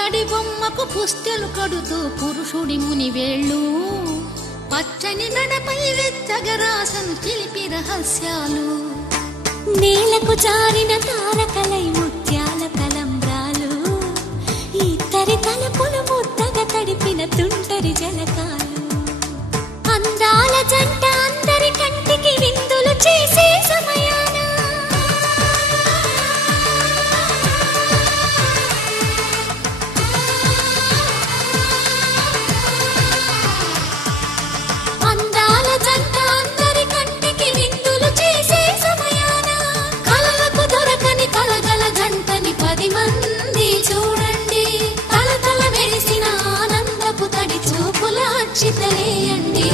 పుత్తడి బొమ్మకు పుస్తెలు కడుతూ పురుషుడి ముని వేళ్ళు పచ్చని నడపై వెచ్చగరాసను చిలిపి రహస్యాలు నేలకు జారిన తారకలై ముత్యాల తలంబ్రాలు ఇద్దరి తలపులు ముద్దగా తడిపిన తుంటరి జలకాలు అందాల జంట అందరి కంటికి విందులు చేసే సమయాన చితలేయండి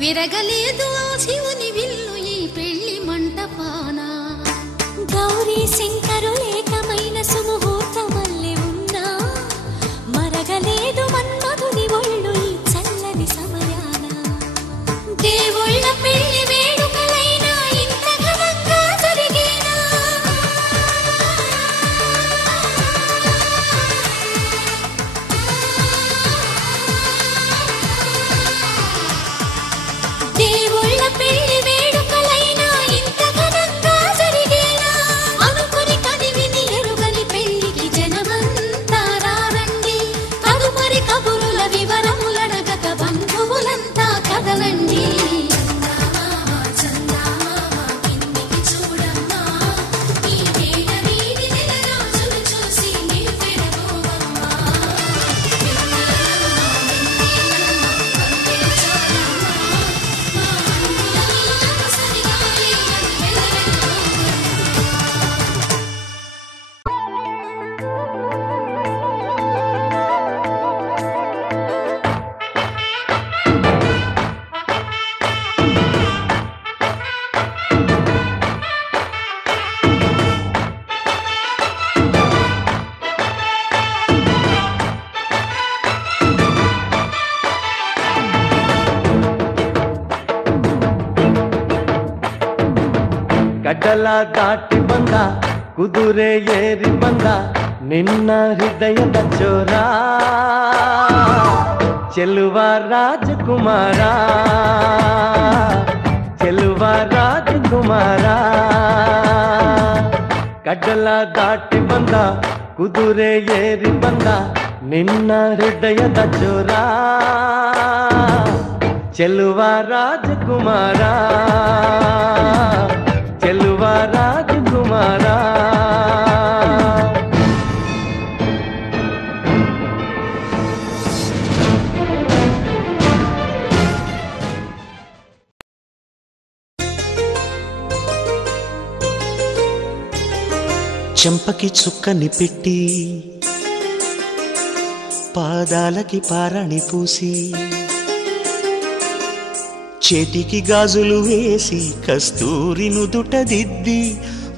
విరగలేదు ఆ శివుని విల్లు ఈ పెళ్లి మంటపాన గౌరీ శంకరులేకమైన సుముహూర్తమల్లె ఉన్నా మరగలేదు మన్మధుని ఒళ్ళు ఈ చల్లని సమయాన దేవుళ్ళ పెళ్లి వేడుకలైనా ఇంత ఘనంగా జరిగేనా పెళ్లి వేడుకలైనా ఇంత ఘనంగా జరిగేనా అనుకుని కదివిని ఎరుగని పెళ్లికి జనమంతా రారండి తదుపరి కబురుల వివరములడగక బంధువులంతా కదలండి ಗಡ್ಡಲ ದಾಟಿ ಬಂದ ಕುದುರೆ ಏರಿ ಬಂದ ನಿನ್ನ ಹೃದಯದ ಚೋರ ಚೆಲುವ ರಾಜಕುಮಾರ ಚೆಲುವ ರಾಜಕುಮಾರ ಗಡ್ಡಲ ದಾಟಿ ಬಂದ ಕುದುರೆ ಏರಿ ಬಂದ ನಿನ್ನ ಹೃದಯದ ಚೋರ ಚೆಲುವ ರಾಜಕುಮಾರ ಚೆಲುವ ರಾಜಕುಮಾರ చెంపకి చుక్కని పెట్టి పాదాలకి పారాణి పూసి చేతికి గాజులు వేసి కస్తూరి నుదుట దిద్ది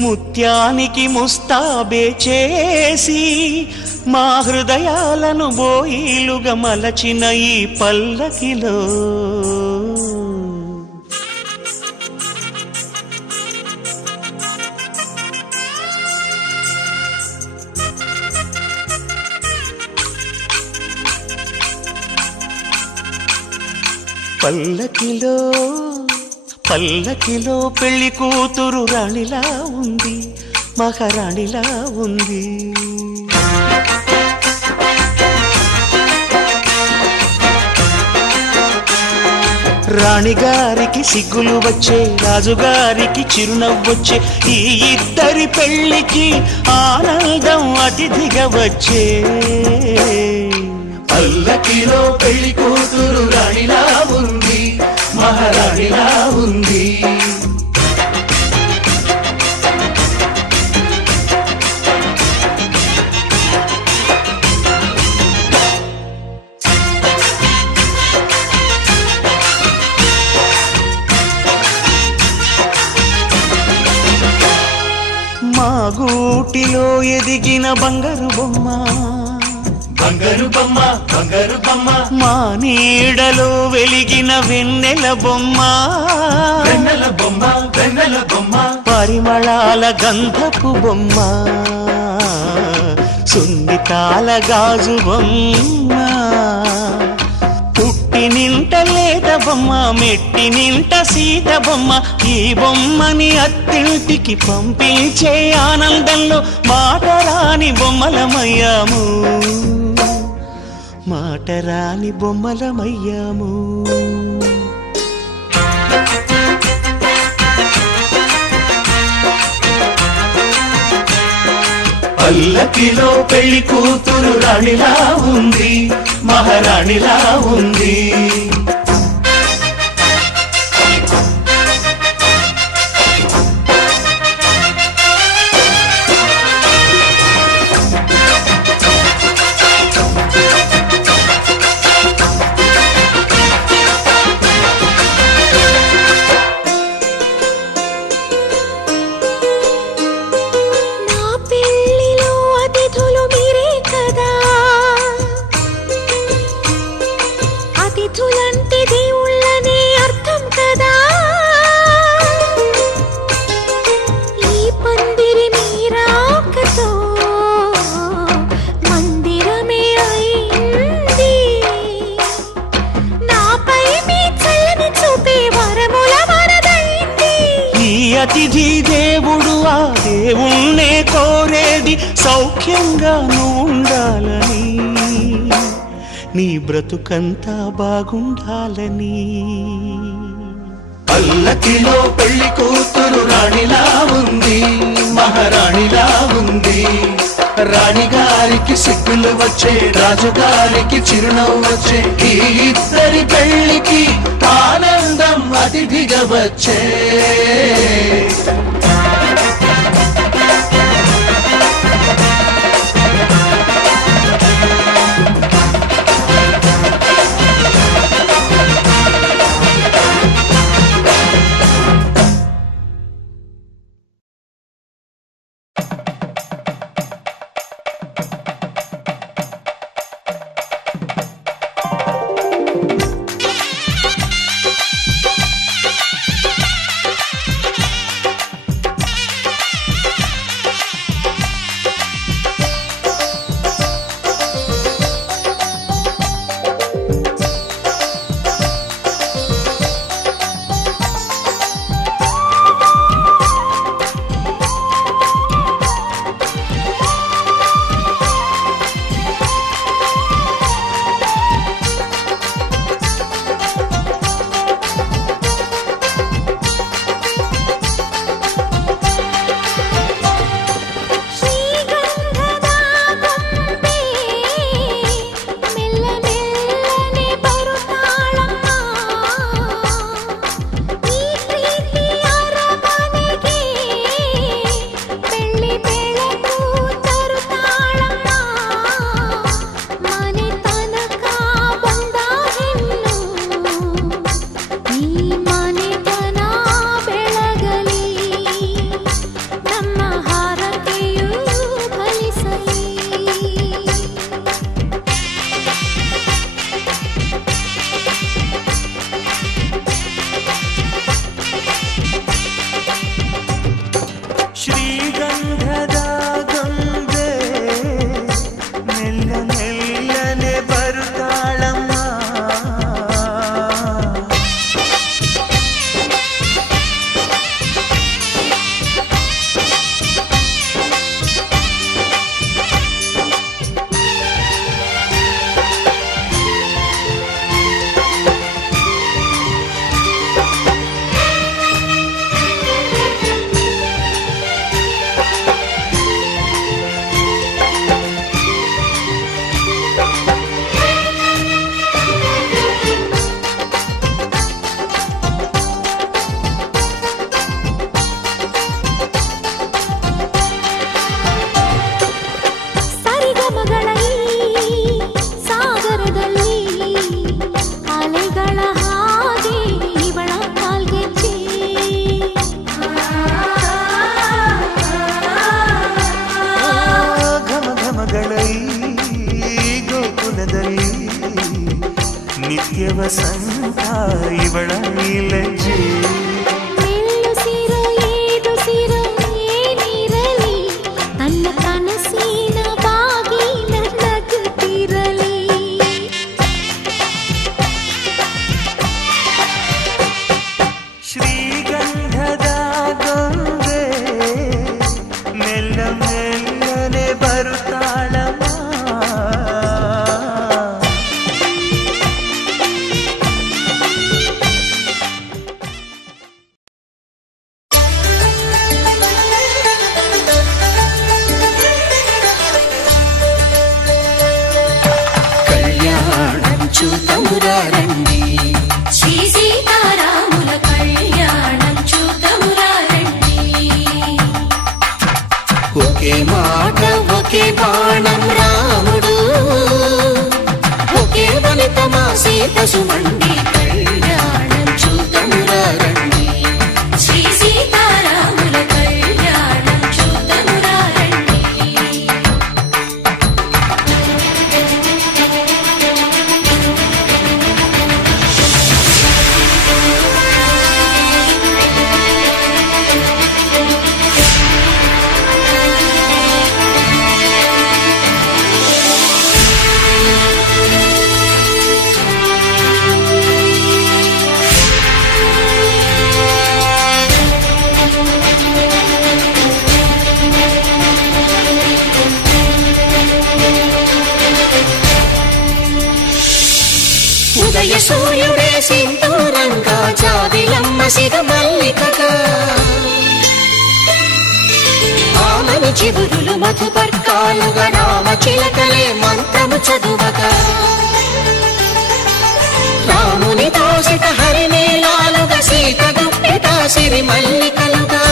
ముత్యానికి ముస్తాబే చేసి మా హృదయాలను బోయిలుగా మలచిన ఈ పల్లకిలో పల్లకిలో పల్లకిలో పెళ్లి కూతురు రాణిలా ఉంది, మహారాణిలా ఉంది. రాణిగారికి సిగ్గులు వచ్చే, రాజుగారికి చిరునవ్వొచ్చే, ఈ ఇద్దరి పెళ్లికి ఆనందం అతిథిగా వచ్చే. పల్లకిలో పెళ్లి కూతురు రాణిలా ఉంది, మహారాణిలా ఉంది. మా గూటిలో ఎదిగిన బంగారు బొమ్మ, బంగారు బొమ్మ, బంగారు బొమ్మ. మా నీడలో వెలిగిన వెన్నెల బొమ్మ, వెన్నెల బొమ్మ, వెన్నెల బొమ్మ. పరిమళాల గంధపు బొమ్మ, సున్నితాల గాజు బొమ్మ. పుట్టి నింట లేత బొమ్మ, మెట్టి నింట సీత బొమ్మ. ఈ బొమ్మని అత్తింటికి పంపించే ఆనందంలో మాటరాని బొమ్మలమయ్యాము, మాటరాని బొమ్మలమయ్యాము. పల్లకిలో పెళ్లి కూతురు రాణిలా ఉంది, మహారాణిలా ఉంది. అతిథి దేవుడు ఆ దేవుణ్ణే కోరేది సౌఖ్యంగా ఉండాలని, నీ బ్రతుకంతా బాగుండాలని. పల్లకిలో పెళ్లి కూతురు రాణిలా ఉంది, మహారాణిలా ఉంది. రాణిగారికి సిగ్గులు వచ్చే, రాజుగారికి చిరునవ్వు వచ్చే, ఈ ఇద్దరి పెళ్లికి ఆనందం అతిథిగా వచ్చే. ಇವಳ ಈ ಲಜ್ಜೆ ಮೆಲ್ಲು ಸಿರೋ ಏದು ಸಿರೋ ಏನಿರಲಿ ನನ್ನ ಕನಸಿನ ಬಾಗಿ ನಗುತ್ತಿರಲಿ ಶ್ರೀಗಂಧದ ಗೊಂಬೆ ಮೆಲ್ಲ ಮೆಲ್ಲನೆ ಬರುತ್ತಾಳಮ್ಮ కళ్యాణం చూతమురా రండి శ్రీ సీతారాముల కళ్యాణం చూతమురా రండి ఒకే మాట ఒకే బాణం రాముడు ఒకే వనిత మా సీత సుమండి కళ్యాణం చూతమురా రండి శ్రీ సీతారాముల కళ్యాణం చూతమురా రండి ఉదయ సూర్యుడే సింధూరంగా జాబిలమ్మ సిగ మల్లికగా ఆమని చిగురులు మధుపర్కాలుగా రామ చిలకలే మంత్రము చదువగా రాముని దోసిట హరినీలాలుగా సీత గుప్పిట సిరి మల్లికలుగా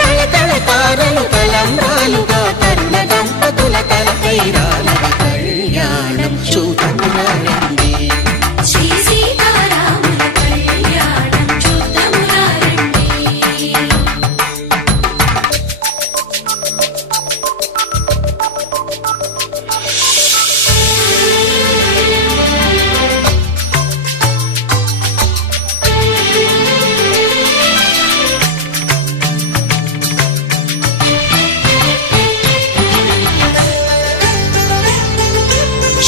తలతల తారలు తలంబ్రాలుగా తరుణ దంపతుల తలపైరాలుగా కళ్యాణం చూతమురా రండి శ్రీ సీతారాముల కళ్యాణం చూతమురా రండి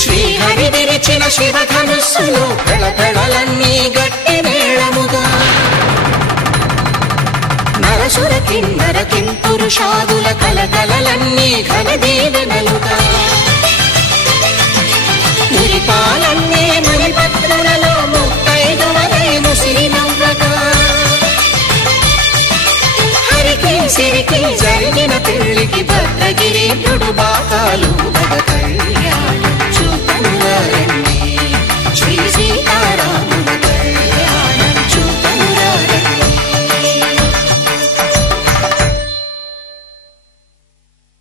శ్రీహరి విరిచిన శివధనుస్సులు పెళపెళలన్నీ గట్టి మేళముగా నరసుర కిన్నర కింపురుషాదుల కలకలలన్నీ ఘన దీవెనలుగా మురిపాలన్నీ మణిపత్రులలో ముత్తైదువలే ముసిరి నవ్వగా హరికి సిరికి జరిగిన పెళ్లికి భద్రగిరీపుడు బాకాలు మగ కళ్యాణం చూతమురా రండి శ్రీ సీతారాముల కళ్యాణం చూతమురా రండి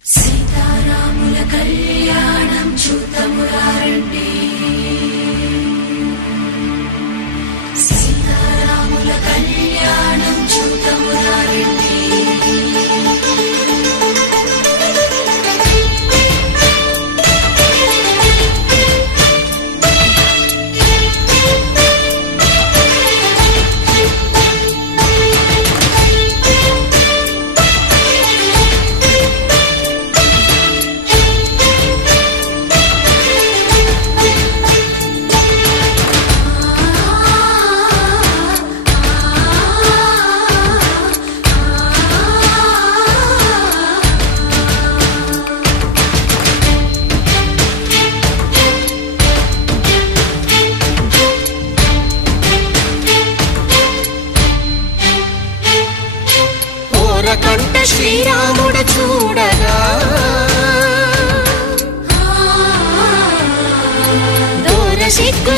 సీతారాముల కళ్యాణం చూతమురా రండి సీతారాముల కళ్యాణం చూతమురా రండి కంట శ్రీరాముడు చూడగా దూర సిగ్గు